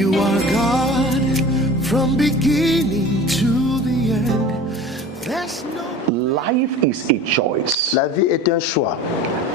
You are God from beginning to the end. There's no. Life is a choice. La vie est un choix.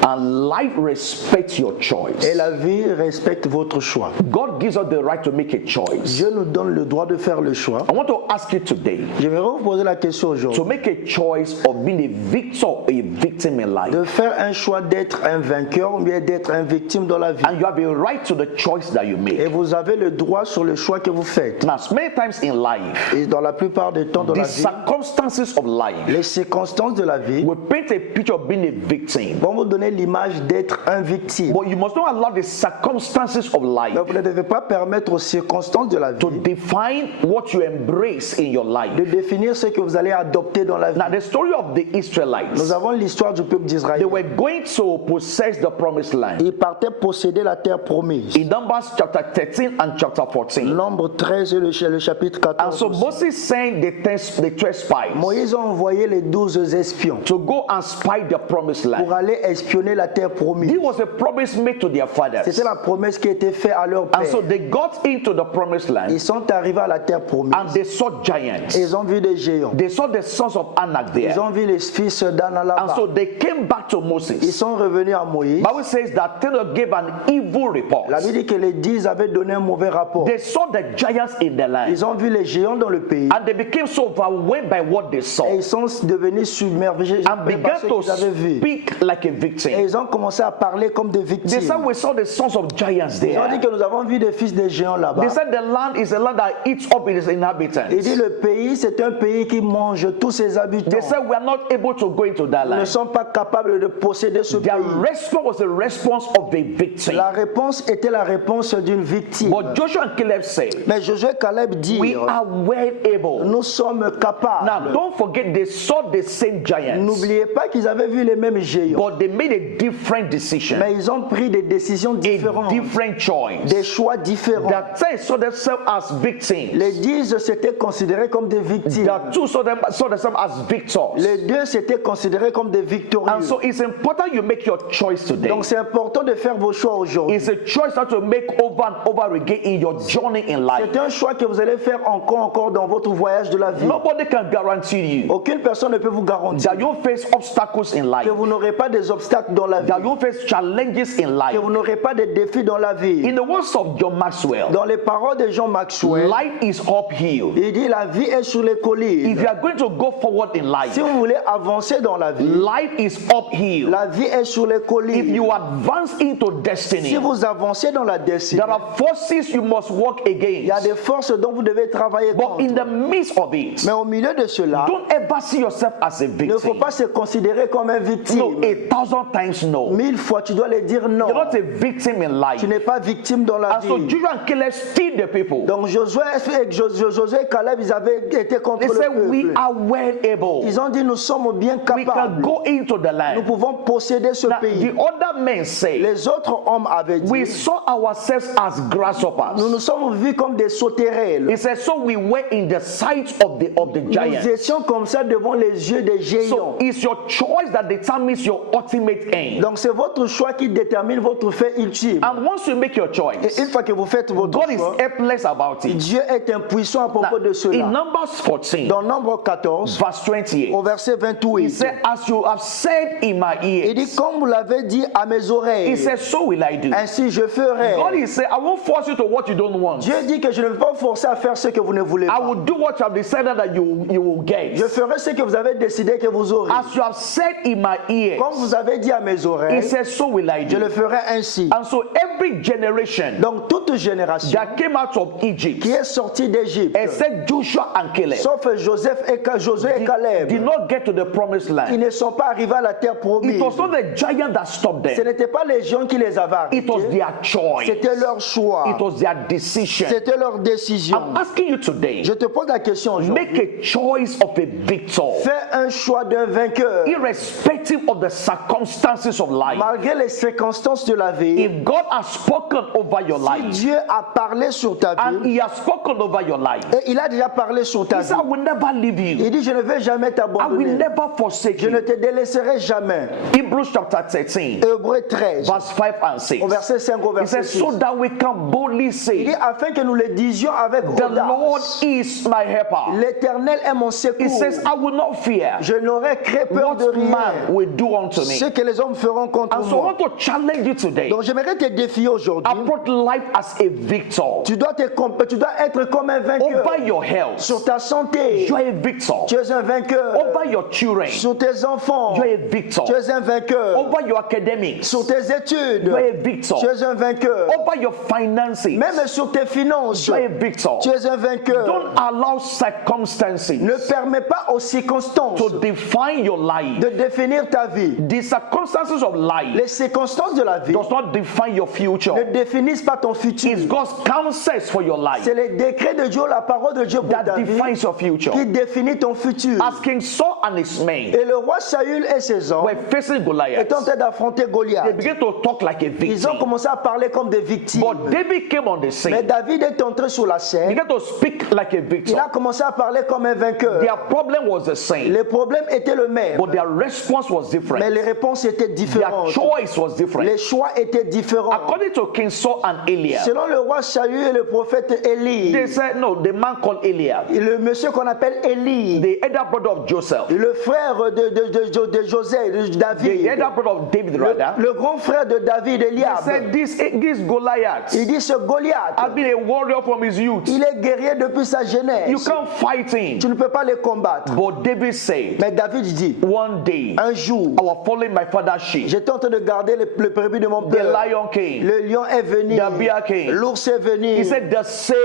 And life respects your choice. Et la vie respecte votre choix. God gives us the right to make a choice. Dieu nous donne le droit de faire le choix. I want to ask you today J'aimerais vous poser la question aujourd'hui. to make a choice of being a victor or a victim in life. De faire un choix d'être un vainqueur ou bien d'être une victime dans la vie. And you have a right to the choice that you Et make. vous avez le droit sur le choix que vous faites. Now, many times in life, Et dans la plupart des temps de the la vie, circumstances of life les circonstances de la vie will paint a picture of being a victim. vont vous donner l'image d'être un victime. But you must not allow the circumstances of life Mais vous ne devez pas permettre aux circonstances de la to vie define what you embrace in your life. de définir ce que vous allez adopter dans la vie. Now, the story of the Israelites, Nous avons l'histoire du peuple they d'Israël. were going to possess the promised land. Ils partaient posséder la terre promise. In Numbers chapter 13 and chapter 14. Nombre 13 et le chapitre And 14. so Moses sent the 12 spies Moïse a envoyé les 12 espions to go and spy the promised land. pour aller espionner la terre promise. This was a promise made to their fathers. C'était la promesse qui était faite à leur And père. so they got into the promised land Ils sont arrivés à la terre promise. and they saw giants. Et ils ont vu des géants. They saw the sons of Anak Ils there. ont vu les fils d'Anna And là-bas. so they came back to Ils Moses. sont revenus à Moïse. Bible says that Taylor gave an evil report. La Bible dit que les 10 avaient donné un mauvais rapport. They saw the giants in the land Ils ont vu les géants dans le pays. and they became so overwhelmed by what they saw Et ils sont devenus submergés and par began ce to qu'ils avaient vu. speak like a Et victim. ils ont commencé à parler comme des They victimes. said we saw the sons of giants Ils ont dit there. que nous avons vu des fils des géants là-bas. They said the land is a land that eats up its inhabitants. Il dit le pays, c'est un pays qui mange tous ses habitants. They said we are not able to go into that Nous ne land. sommes pas capables de posséder ce Their pays. response was a response of a victim. La réponse était la réponse d'une victime. But Joshua and Caleb said, Mais Josué et Caleb disent, we are well able. nous sommes capables. Now, don't forget they saw the same giants, N'oubliez pas qu'ils avaient vu les mêmes géants. but they made a different decision, Mais ils ont pris des décisions a différentes. different choice. Des choix différents. The 10 saw themselves as victims. Les 10 s'étaient considérés comme des victimes. The 2 saw themselves as victors. Les 2 s'étaient considérés comme des victorieux. And so it's important you make your choice today. Donc c'est important de faire vos choix aujourd'hui. It's a choice that to make over and over again in your journey in life. C'est un choix que vous allez faire encore dans votre voyage de la vie. Nobody can guarantee you Aucune personne ne peut vous garantir that you face obstacles in life, que vous n'aurez pas des obstacles dans la vie, that you face challenges in life. que vous n'aurez pas des défis dans la vie. In the words of John Maxwell, Dans les paroles de John Maxwell, life is uphill. il dit la vie est sur les If collines. you are going to go forward in life, Si vous voulez avancer dans la vie, life is uphill. la vie est sur les If collines. you advance into destiny, Si vous avancez dans la destinée, there are forces you must work il y a against. des forces dont vous devez travailler But contre. in the midst of it, Mais au milieu de cela, don't ever see yourself as a il ne faut victim. pas se considérer comme un No, victime. 1,000 times no. 1000 fois, tu dois le dire non. You're not a victim in life. Tu n'es pas victime dans la And so vie. Joshua and Caleb steered the people. Donc Josué et Caleb, ils avaient été contre They le said, we peuple. are well able. Ils ont dit, nous sommes bien We can capables. go into the Nous land. pouvons posséder ce Now, pays. the other men say, Les autres hommes avaient dit, we saw ourselves as grasshoppers. nous nous sommes vus comme des sauterelles. He said, so we were in the sight of the Nous giants. étions comme ça devant les yeux des So géants. it's your choice that determines your ultimate aim. Donc c'est votre choix qui détermine votre fait ultime. And once you make your Et choice, une fois que vous faites votre God is choix, helpless about it. Dieu est impuissant à propos de In cela. Numbers 14, Dans Nombre 14, verse 28, au verset he 28, said, as you have said in my il dit, ears, comme vous l'avez dit à mes he oreilles, said, so will I do. ainsi je ferai. God is saying, I won't force you to what you don't want. Dieu dit que je ne vais pas vous forcer à faire ce que vous ne voulez I pas. will do what you have decided that you will get. Je ferai ce que vous avez décidé que vous aurez. As you have said in my ears, Comme vous avez dit à mes he oreilles, said, so will I je do. le ferai ainsi. And so every generation Donc toute génération that came out of Egypt, qui est sortie d'Égypte, except Joshua and Caleb, sauf Josué et did Caleb, not get to the promised ils land. ne sont pas arrivés à la terre promise. It was not the giant that stopped Ce them. n'était pas les gens qui les avaient It was arrêtés. their choice. C'était leur choix. It was their decision. C'était leur décision. I'm asking you today, Je te pose la question aujourd'hui. make a choice of a victor. Fais un choix d'un vainqueur. irrespective of the circumstances of life, malgré les circonstances de la vie, if God has spoken over your si life, Dieu a parlé sur ta and vie, He has spoken over your life, et il a déjà parlé sur ta He vie, said, I will never leave you. il dit, je ne vais jamais I will t'abandonner. never forsake Je ne you. te délaisserai jamais. Hebrews chapter 13, Hébreux 13, verse 5 and 6. au verset 5 au He verset says, 6. so that we can boldly Il say, dit, afin que nous le disions avec the Lord audace, is my helper. l'Éternel est mon He secours. says, I will not fear Je n'aurai craint peur de what rien. man will do unto me. Ce que les hommes feront contre And so I moi. want to challenge you today. Donc j'aimerais te défier aujourd'hui. Approach life as a victor. Tu dois être comme un vainqueur. Over your health, Sur ta santé, you are a victor. tu es un vainqueur. Over your children, Sur tes enfants, you are a victor. tu es un vainqueur. Over your academics, Sur tes études, you are a victor. tu es un vainqueur. Over your finances, Même sur tes finances, you are a victor. tu es un vainqueur. Don't allow circumstances Ne permets pas aux circonstances to define your life. de définir ta vie. The circumstances of life Les circonstances de la vie does not define your ne future. définissent pas ton futur. It's God's counsels for your life C'est les décrets de Dieu, la parole de Dieu pour that ta vie defines your future. qui définit ton futur. As King Saul and his men Et le roi Saül et ses hommes were facing Goliath, étaient en train d'affronter they Goliath. began to talk like a Ils ont victim. commencé à parler comme des victimes. But David came on the Mais scene. David est entré sur la He scène. began to speak like a Il victim. a commencé à parler comme un vainqueur. Their problem was the same, Les problèmes étaient le même, but their response was mais different. les réponses étaient Their différentes. choice was Les different. choix étaient différents. According to King Saul and Eliab, Selon le roi Saül et le prophète they Élie, said, no, the man called Eliab, le monsieur qu'on appelle Élie, the elder brother of Joseph, le frère de José, de the David, elder brother of David, rather, le grand frère de David, he Eliab, said, this Goliath il dit ce Goliath, has been a warrior from his youth. il est guerrier depuis sa You jeunesse. can't fight him. Tu ne peux pas les combattre. But David said, Mais David dit, one day, un jour, I was following my father's sheep. j'étais en train de garder le brebis de mon The père. lion came. Le lion est venu, The bear came. l'ours est venu. He said, the same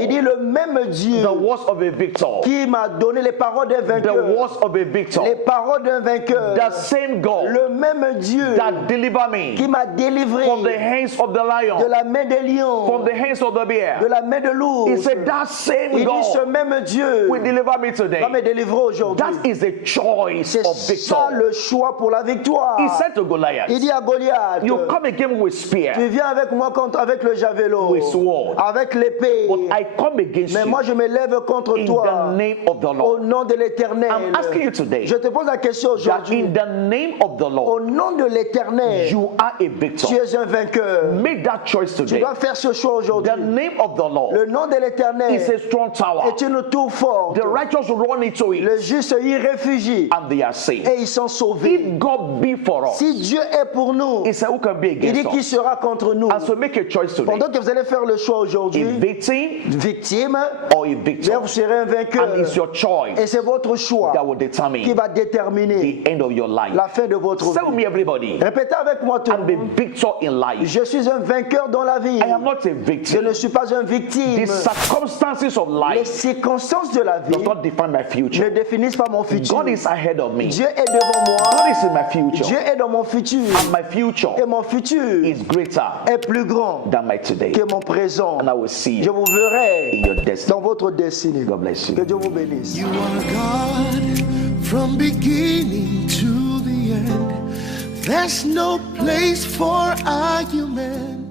Il dit God, le même Dieu the words of a victor, qui m'a donné les paroles d'un the vainqueur. words of a victor, Les paroles d'un vainqueur. the same God Le même Dieu that delivered me qui m'a délivré from the hands of the de lion, la main des lions, from the hands of the de bear. la main de He l'ours. said, that same Il dit ce God même Dieu will deliver me va me today. délivrer aujourd'hui. That is the choice C'est of ça victor. le choix pour la victoire. He said to Il Goliath, dit à Goliath, you come again with spear, tu viens avec moi avec le javelot, with sword, avec l'épée. but I come against Mais you moi je me lève contre in toi the name of the au Lord. nom de l'Éternel. I'm asking you today Je te pose la question that aujourd'hui. in the name of the Au Lord, nom de l'Éternel, you are a tu victor. es un vainqueur. Make that choice Tu today. dois faire ce choix aujourd'hui. The name of the Lord Le nom de l'Éternel is a strong tower. est une tour forte. The righteous run into it Le juste y réfugie and they are saved. et ils sont sauvés. If God be for us, Si Dieu est pour nous, He said, who can be il dit against qui us? sera contre nous. And so make a choice today. Pendant que vous allez faire le choix A aujourd'hui, victim victime, or a bien victor. vous serez un vainqueur. And it's your choice Et c'est votre choix that will qui determine va déterminer the end of your life. la fin de votre Say with vie. me, everybody. Répétez avec moi tout le I'm a monde. victor in life. Je suis un vainqueur dans la vie. I am not a Je victim. ne suis pas un victime. The circumstances of Les life circonstances de la vie does not define my ne future. définissent pas mon futur. God is ahead of me. Dieu est devant moi. God is in my future. Dieu est dans mon futur. And my future Et mon futur is greater est plus grand than my today. que mon présent. And I will see Je you vous verrai in your destiny. dans votre destinée. God bless you. Que Dieu vous bénisse. You are God from beginning to the end. There's no place for argument.